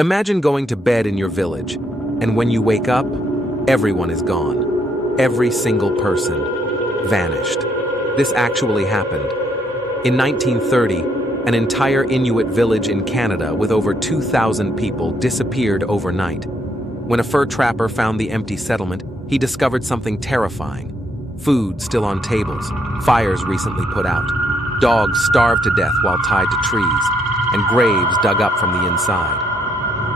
Imagine going to bed in your village, and when you wake up, everyone is gone. Every single person vanished. This actually happened. In 1930, an entire Inuit village in Canada with over 2,000 people disappeared overnight. When a fur trapper found the empty settlement, he discovered something terrifying. Food still on tables, fires recently put out, dogs starved to death while tied to trees, and graves dug up from the inside.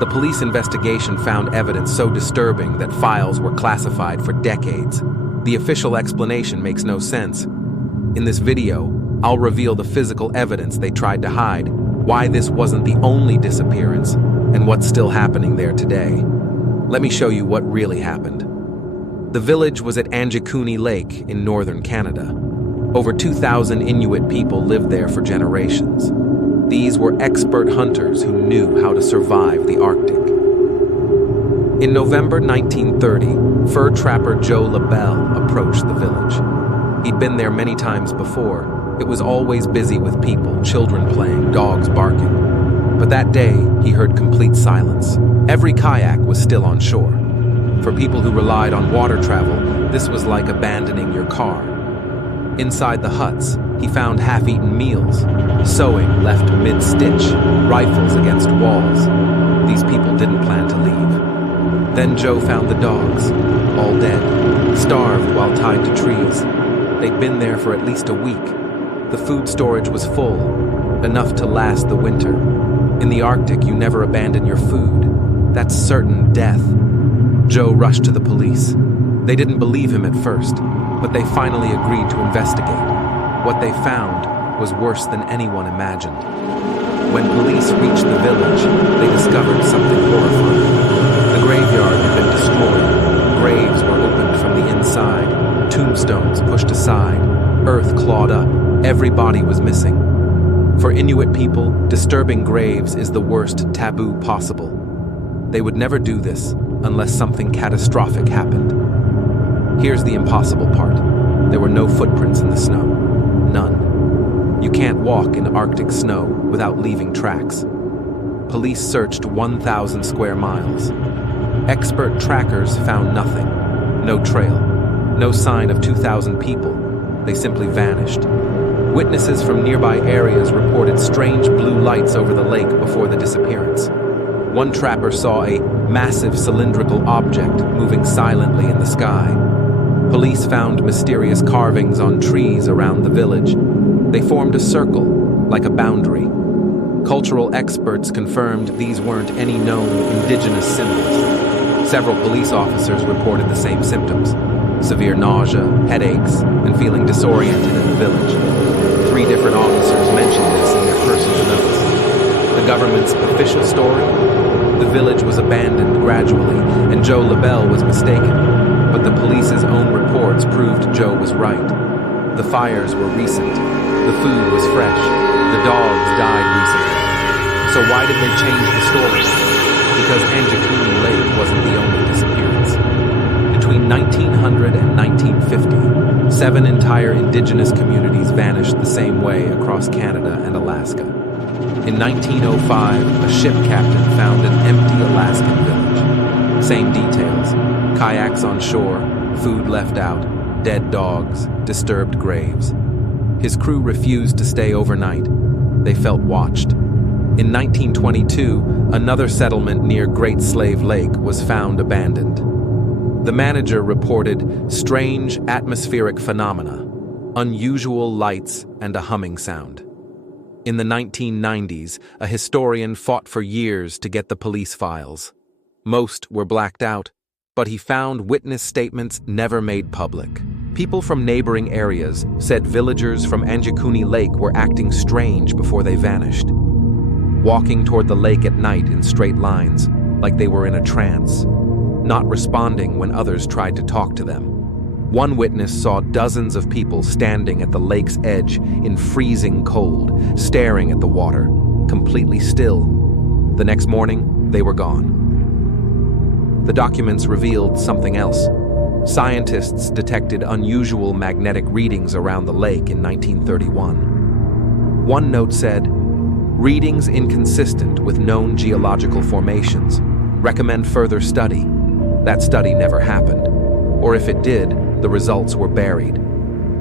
The police investigation found evidence so disturbing that files were classified for decades. The official explanation makes no sense. In this video, I'll reveal the physical evidence they tried to hide, why this wasn't the only disappearance, and what's still happening there today. Let me show you what really happened. The village was at Angikuni Lake in northern Canada. Over 2,000 Inuit people lived there for generations. These were expert hunters who knew how to survive the Arctic. In November 1930, fur trapper Joe LaBelle approached the village. He'd been there many times before. It was always busy with people, children playing, dogs barking. But that day, he heard complete silence. Every kayak was still on shore. For people who relied on water travel, this was like abandoning your car. Inside the huts, he found half-eaten meals, sewing left mid-stitch, rifles against walls. These people didn't plan to leave. Then Joe found the dogs, all dead, starved while tied to trees. They'd been there for at least a week. The food storage was full, enough to last the winter. In the Arctic, you never abandon your food. That's certain death. Joe rushed to the police. They didn't believe him at first, but they finally agreed to investigate. What they found was worse than anyone imagined. When police reached the village, they discovered something horrifying. The graveyard had been destroyed. Graves were opened from the inside, tombstones pushed aside, earth clawed up. Every body was missing. For Inuit people, disturbing graves is the worst taboo possible. They would never do this unless something catastrophic happened. Here's the impossible part. There were no footprints in the snow. None. You can't walk in Arctic snow without leaving tracks. Police searched 1,000 square miles. Expert trackers found nothing. No trail. No sign of 2,000 people. They simply vanished. Witnesses from nearby areas reported strange blue lights over the lake before the disappearance. One trapper saw a massive cylindrical object moving silently in the sky. Police found mysterious carvings on trees around the village. They formed a circle, like a boundary. Cultural experts confirmed these weren't any known indigenous symbols. Several police officers reported the same symptoms: severe nausea, headaches, and feeling disoriented in the village. 3 different officers mentioned this in their personal notes. The government's official story? The village was abandoned gradually, and Joe LaBelle was mistaken. But the police's own reports proved Joe was right. The fires were recent. The food was fresh. The dogs died recently. So why did they change the story? Because Angikuni Lake wasn't the only disappearance. Between 1900 and 1950, 7 entire indigenous communities vanished the same way across Canada and Alaska. In 1905, a ship captain found an empty Alaskan village. Same details: kayaks on shore, food left out, dead dogs, disturbed graves. His crew refused to stay overnight. They felt watched. In 1922, another settlement near Great Slave Lake was found abandoned. The manager reported strange atmospheric phenomena, unusual lights, and a humming sound. In the 1990s, a historian fought for years to get the police files. Most were blacked out, but he found witness statements never made public. People from neighboring areas said villagers from Angikuni Lake were acting strange before they vanished, walking toward the lake at night in straight lines, like they were in a trance, not responding when others tried to talk to them. One witness saw dozens of people standing at the lake's edge in freezing cold, staring at the water, completely still. The next morning, they were gone. The documents revealed something else. Scientists detected unusual magnetic readings around the lake in 1931. One note said, Readings inconsistent with known geological formations. Recommend further study. That study never happened. Or if it did, the results were buried.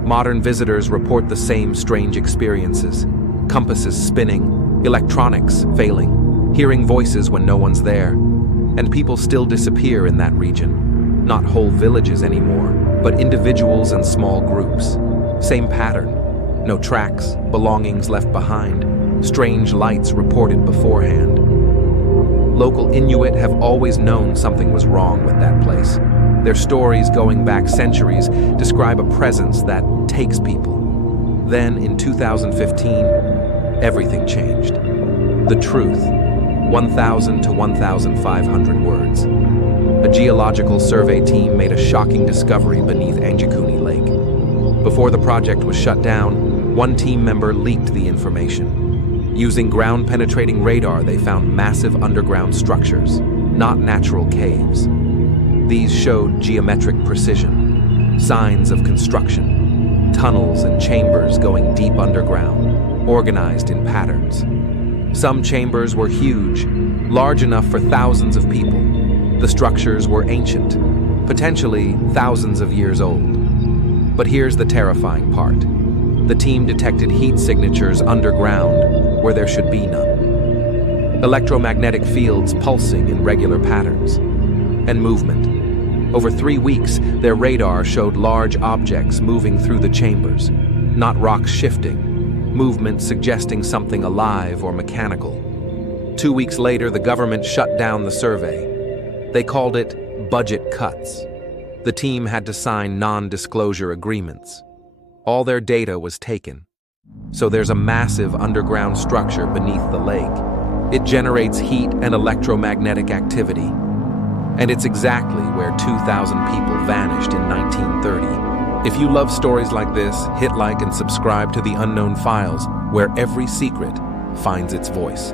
Modern visitors report the same strange experiences. Compasses spinning, electronics failing, hearing voices when no one's there. And people still disappear in that region. Not whole villages anymore, but individuals and small groups. Same pattern. No tracks, belongings left behind, strange lights reported beforehand. Local Inuit have always known something was wrong with that place. Their stories going back centuries describe a presence that takes people. Then, in 2015, everything changed. The truth, 1,000 to 1,500 words. A geological survey team made a shocking discovery beneath Angikuni Lake. Before the project was shut down, one team member leaked the information. Using ground-penetrating radar, they found massive underground structures, not natural caves. These showed geometric precision, signs of construction, tunnels and chambers going deep underground, organized in patterns. Some chambers were huge, large enough for thousands of people. The structures were ancient, potentially thousands of years old. But here's the terrifying part. The team detected heat signatures underground where there should be none. Electromagnetic fields pulsing in regular patterns. And movement. Over 3 weeks, their radar showed large objects moving through the chambers, not rocks shifting, movement suggesting something alive or mechanical. 2 weeks later, the government shut down the survey. They called it budget cuts. The team had to sign non-disclosure agreements. All their data was taken. So there's a massive underground structure beneath the lake. It generates heat and electromagnetic activity. And it's exactly where 2,000 people vanished in 1930. If you love stories like this, hit like and subscribe to The Unknown Files, where every secret finds its voice.